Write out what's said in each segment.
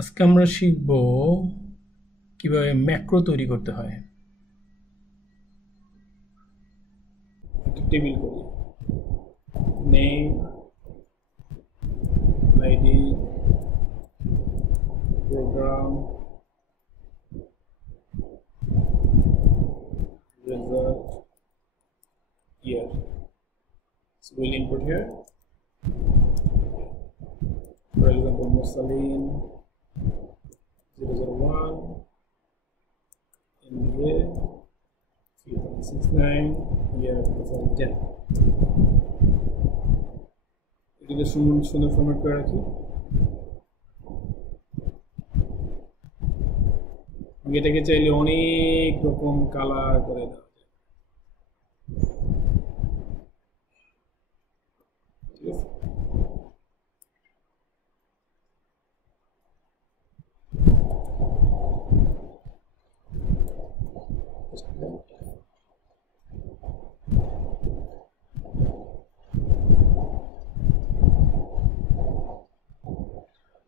আজকে আমরা শিখব কিভাবে ম্যাক্রো তৈরি করতে হয়। একটা টেবিল করি, name, ID, program, result, year. So we'll input here. For example, Mussolin 001 MBA 3.69 year 2010. এটিকে সুন্দর ফরম্যাট করে রাখি। এটাকে চাইলে অনেক রকম কালার করে দেওয়া যায়। ঠিক আছে,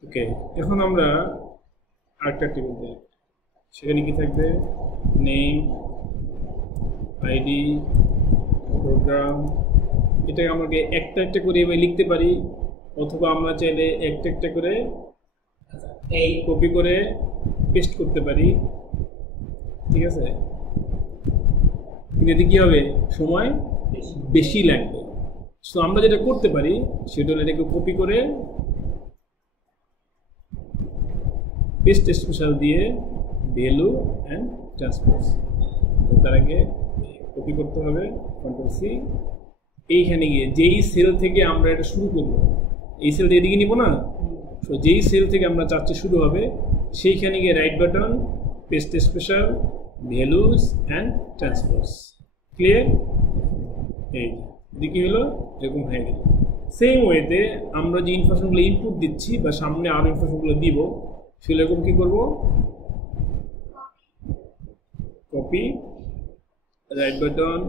ওকে। এখন আমরা আরেকটা টেবিল দিই, সেখানে কি থাকবে? Name, ID, program. এটাকে আমাকে একটা একটা করে এভাবে লিখতে পারি, অথবা আমরা চাইলে একটা একটা করে এই কপি করে পেস্ট করতে পারি। ঠিক আছে, কিন্তু এতে কী হবে? সময় বেশি লাগবে। সো আমরা যেটা করতে পারি সেটা হলো এটাকে কপি করে পেস্ট স্পেশাল দিয়ে ভ্যালু অ্যান্ড ট্রান্সপোজ। তার আগে কপি করতে হবে, কন্ট্রোল সি। এইখানে গিয়ে যেই সেল থেকে আমরা এটা শুরু করব, এই সেলটা এদিকে নিব না, তো যেই সেল থেকে আমরা চাচ্ছি শুরু হবে সেইখানে গিয়ে right button, paste special, values and transpose. Clear? এই দিকে হলো এরকম হয়ে গেল। সেম ওয়েতে আমরা যে ইনফরমেশনগুলো ইনপুট দিচ্ছি বা সামনে আরও ইনফরমেশনগুলো দিব, সেরকম কী করবো? Copy, right button,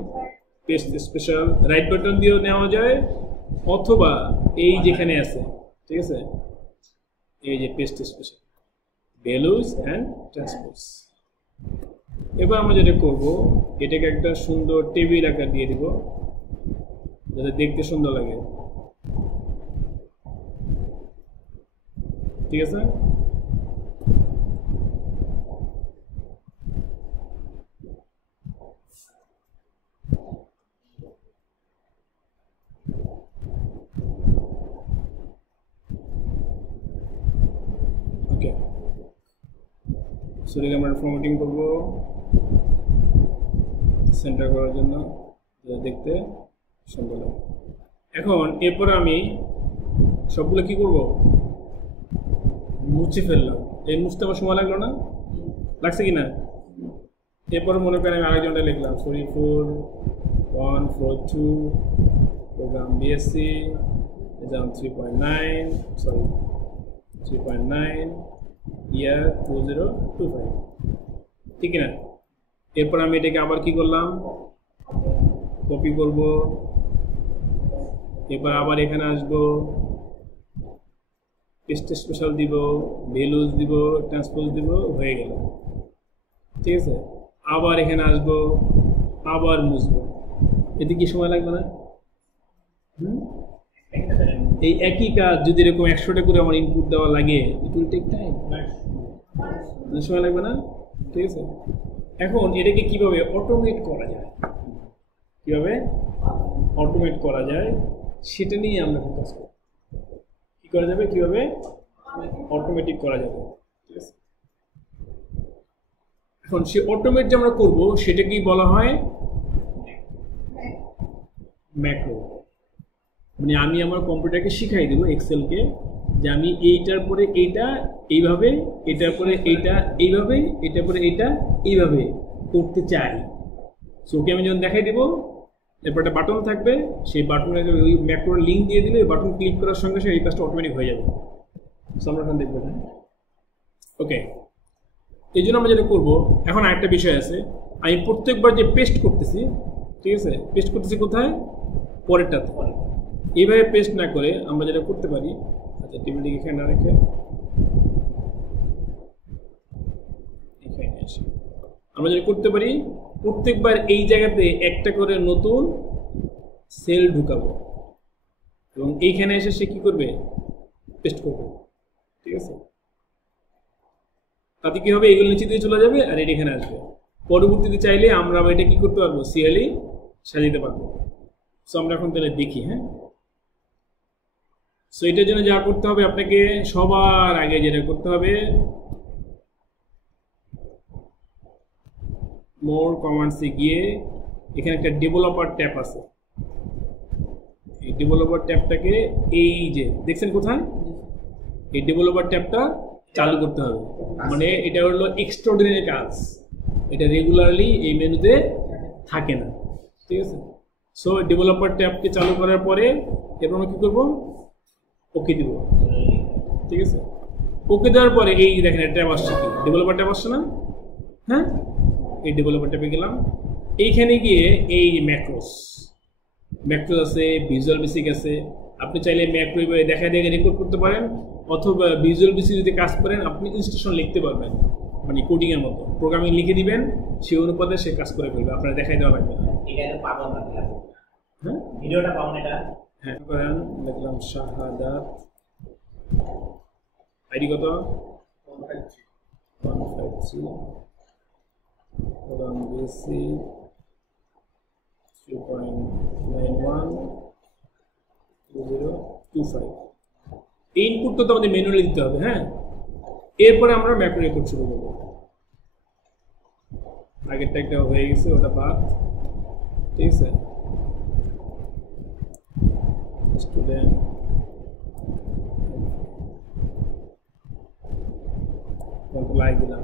paste special. Right button দিয়েও নেওয়া যায়, অথবা এই যেখানে আছে, ঠিক আছে, এই যে paste special, values and transpose. এবার আমরা যেটা করব, এটাকে একটা সুন্দর টেবিল আকার দিয়ে দিব যাতে দেখতে সুন্দর লাগে। ঠিক আছে, ওকে। সেটাকে আমরা ফরম্যাটিং করবো সেন্টার করার জন্য, দেখতে সুন্দর লাগে। এখন এরপর আমি সবগুলো কি করব? মুছে ফেললাম। এই মুছতে আমার সময় লাগলো না? লাগছে কি না? এরপর মনে করেন আমি আরেকজনটা লিখলাম, sorry 4.1 4.2 program BSc, exam 3.9, sorry 3.9, year 2025। ঠিক না? এরপর আমি এটাকে আবার কি করলাম? কপি করব। এরপর আবার এখানে আসবো, পেস্ট স্পেশাল দিব, ভ্যালুস দিব, ট্রান্সপোজ দিব, হয়ে গেল। ঠিক আছে, আবার এখানে আসবো, আবার মুছবো। এতে কি সময় লাগবে না? এই একই কাজ যদি এরকম 100টা করে আমার ইনপুট দেওয়া লাগে, ইট উইল টেক টাইম, সময় লাগবে না? ঠিক আছে, এখন এটাকে কিভাবে অটোমেট করা যায়, কিভাবে অটোমেট করা যায় সেটা নিয়ে আমরা ফোকাস করব। কি করা যাবে, কিভাবে অটোমেটিক করা যাবে। ঠিক আছে, এখন সে অটোমেট যে আমরা করবো সেটাকেই বলা হয় ম্যাক্রো। মানে আমি আমার কম্পিউটারকে শিখাই দেবো, এক্সেলকে, যে আমি এইটার পরে এইটা এইভাবে, এটার পরে এইটা এইভাবে, এটার পরে এইটা এইভাবে করতে চাই। সো ওকে আমি যখন দেখাই দেবো, এরপর একটা বাটন থাকবে, সেই বাটনে ওই ম্যাক্রোর লিঙ্ক দিয়ে দিলে বাটন ক্লিক করার সঙ্গে সঙ্গে এই কাজটা অটোমেটিক হয়ে যাবে। সো আমরা এখন দেখবো। ওকে, এই জন্য আমরা যেটা করবো, এখন আরেকটা বিষয় আছে, আমি প্রত্যেকবার যে পেস্ট করতেছি, ঠিক আছে, পেস্ট করতেছি কোথায়? পরেরটাতে। এইভাবে পেস্ট না করে আমরা যেটা করতে পারি, আচ্ছা টেবিলটিকে এখানে না রেখে আসে। আমরা যদি করতে পারি প্রত্যেকবার এই জায়গাতে একটা করে নতুন সেল ঢুকাবো এবং এইখানে এসে সে কি করবে, পেস্ট করবে। ঠিক আছে, তাতে কি হবে, এগুলো নিচে দিয়ে চলে যাবে আর এটা এখানে আসবে। পরবর্তীতে চাইলে আমরা এটা কি করতে পারবো, সিরিয়ালি সাজাতে পারবো। সো আমরা এখন তাহলে দেখি। হ্যাঁ, সো এটার জন্য যা করতে হবে আপনাকে সবার আগে যেটা করতে হবে, মোর কমান্ডসে গিয়ে এখানে একটা ডেভেলপার ট্যাব আছে। এই ডেভেলপার ট্যাবটাকে এই যে দেখছেন কোথায়, এই ডেভেলপার ট্যাবটা চালু করতে হবে। মানে এটা হলো এক্সট্রাঅর্ডিনারি কাজ, এটা রেগুলারলি এই মেনুতে থাকে না। ঠিক আছে, সো ডেভেলপার ট্যাবকে চালু করার পরে এরপর আমরা কি করবো, ওকে দিব। ঠিক আছে, ওকে দেওয়ার পরে এই দেখেন ট্যাব আসছে, কি ডেভেলপার ট্যাব আসছে না? হ্যাঁ, এই ডেভেলপার ট্যাবে গেলাম, এইখানে গিয়ে এই ম্যাক্রোস আছে, ভিজুয়াল বেসিক আছে। আপনি চাইলে ম্যাক্রো দেখা দেখে রেকর্ড করতে পারেন, অথবা ভিজুয়াল বেসিক যদি কাজ করেন আপনি ইনস্ট্রাকশন লিখতে পারবেন, মানে কোডিং এর মতো প্রোগ্রামিং লিখে দিবেন, সেই অনুপাতে সে কাজ করে ফেলবে, আপনার দেখাই দেওয়া লাগবে না। হ্যাঁ, ভিডিওটা পাবেন এটা। হ্যাঁ, করেন, লিখলাম শাহাদাত, আইডি কত 153, প্রোগ্রাম বেসিক 3.912025। এই ইনপুটটা তো আমাদের ম্যানুয়ালি দিতে হবে। হ্যাঁ, এরপরে আমরা ম্যাক্রো রেকর্ড শুরু করবো। আগেরটা একটা হয়ে গেছে, ওটা বাদ। ঠিক আছে, স্টুডেন্ট কন্ট্রোল দিলাম।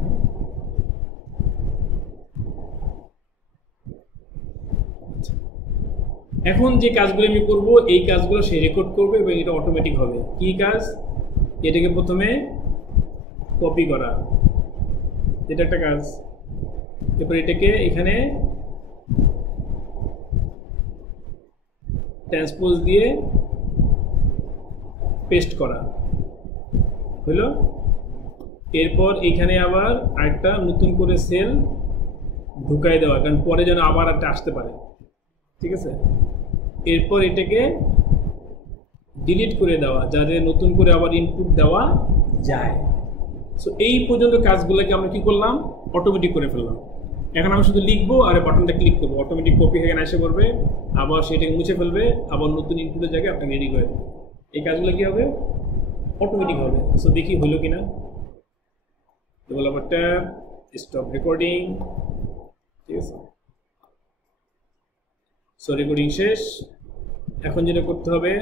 এখন যে কাজগুলো আমি করব, এই কাজগুলো সে রেকর্ড করবে এবং এটা অটোমেটিক হবে। কি কাজ, এটাকে প্রথমে কপি করা, এটা একটা কাজ। এরপর এটাকে এখানে ট্রান্সপোজ দিয়ে পেস্ট করা হলো। এরপর এখানে আবার আরেকটা নতুন করে সেল ঢুকাই দেওয়া, কারণ পরে যেন আবার একটা আসতে পারে। ঠিক আছে, এরপর এটাকে ডিলিট করে দেওয়া, যাতে নতুন করে আবার ইনপুট দেওয়া যায়। সো এই পর্যন্ত কাজগুলোকে আমরা কি করলাম, অটোমেটিক করে ফেললাম। এখন আমি শুধু লিখবো আর বাটনটা ক্লিক করবো, অটোমেটিক কপি এখানে এসে পড়বে, আবার সেটাকে মুছে ফেলবে, আবার নতুন ইনপুটের জায়গায় আপনি রেডি করে দেবেন। এই কাজগুলো কি হবে, অটোমেটিক হবে। সো দেখি হলো কিনা। ডেভেলপারটা স্টপ রেকর্ডিং। ঠিক আছে, সো রেকর্ডিং শেষ। এখন যেটা করতে হবে,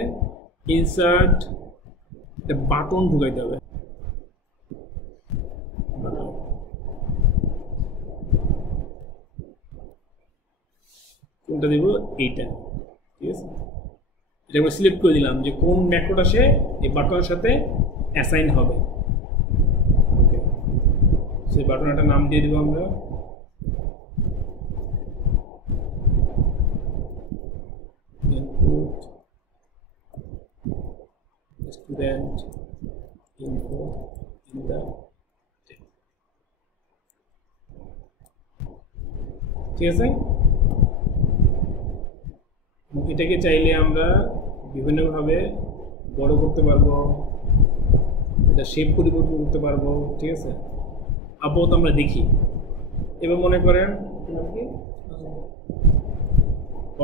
ইনসার্ট একটা বাটন ঢুকাইতে হবে। কোনটা দিব, এইটা। ঠিক আছে, এটা আমরা সিলেক্ট করে দিলাম যে কোন ম্যাক্রোটা সে এই বাটনের সাথে অ্যাসাইন হবে। ওকে, সেই বাটন একটা নাম দিয়ে দিব আমরা, input student info in the table। ঠিক আছে, এটাকে চাইলে আমরা বিভিন্নভাবে বড় করতে পারবো, এটা শেপ পরিবর্তন করতে পারবো। ঠিক আছে, আপাতত আমরা দেখি। এবার মনে করেন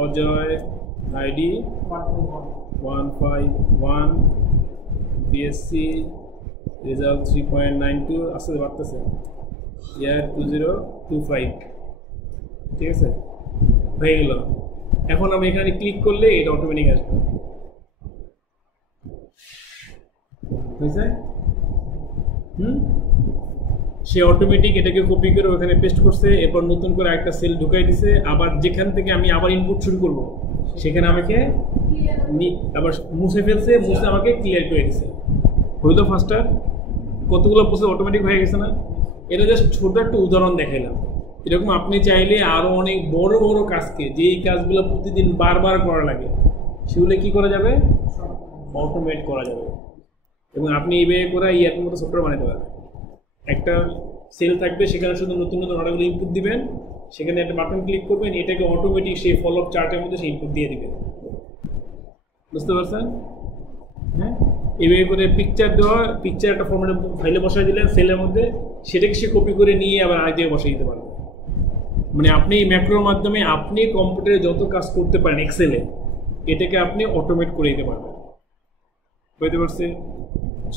অজয়, আইডি 151, বিএসসি, রেজাল্ট 3.92, আসতে বাড়তেছে, ইয়ার 2025। ঠিক আছে, হয়ে গেল। এখন আমি এখানে ক্লিক করলে এটা অটোমেটিক আসবে। হয়েছে, সে অটোমেটিক এটাকে কপি করে ওখানে পেস্ট করছে, এরপর নতুন করে একটা সেল ঢুকাই দিছে। আবার যেখান থেকে আমি আবার ইনপুট শুরু করব, সেখানে আমাকে আবার মুছে ফেলছে, মুছে আমাকে ক্লিয়ার করে দিছে। হইলো ফাস্টার, কতগুলো প্রসেস অটোমেটিক হয়ে গেছে না? এটা জাস্ট ছোট একটা উদাহরণ দেখাইলাম। এরকম আপনি চাইলে আরো অনেক বড় বড় কাজকে, যেই কাজগুলো প্রতিদিন বারবার করা লাগে, সেগুলো কি করা যাবে, অটোমেট করা যাবে। এবং আপনি এইভাবে করে ইয়ার মতো সফটওয়্যার বানাতে পারবেন। একটা সেল থাকবে, সেখানে শুধু নতুন নতুন অর্ডারগুলো ইনপুট দিবেন, সেখানে একটা বাটন ক্লিক করবেন, এটাকে অটোমেটিক সেই ফলো আপ চার্টের মধ্যে সেই ইনপুট দিয়ে দিবে। বুঝতে পারছেন? হ্যাঁ, এইভাবে করে পিকচার দেওয়া, পিকচার একটা ফরম্যাটে ফাইলে বসাই দিলেন সেলের মধ্যে, সেটাকে সে কপি করে নিয়ে আবার আরেক জায়গায় বসাই দিতে পারবে। মানে আপনি এই ম্যাক্রোর মাধ্যমে আপনি কম্পিউটারে যত কাজ করতে পারেন এক্সেলে, এটাকে আপনি অটোমেট করে দিতে পারবেন। বুঝতে পারছে?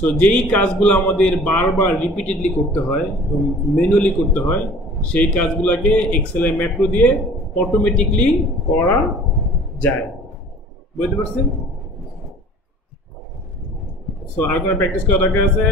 সো যেই কাজগুলো আমাদের বারবার রিপিটেডলি করতে হয় এবং ম্যানুয়ালি করতে হয়, সেই কাজগুলোকে এক্সেলের ম্যাক্রো দিয়ে অটোমেটিকলি করা যায়। বুঝতে পারছেন? সো আর কোনো প্র্যাকটিস করা দরকার আছে?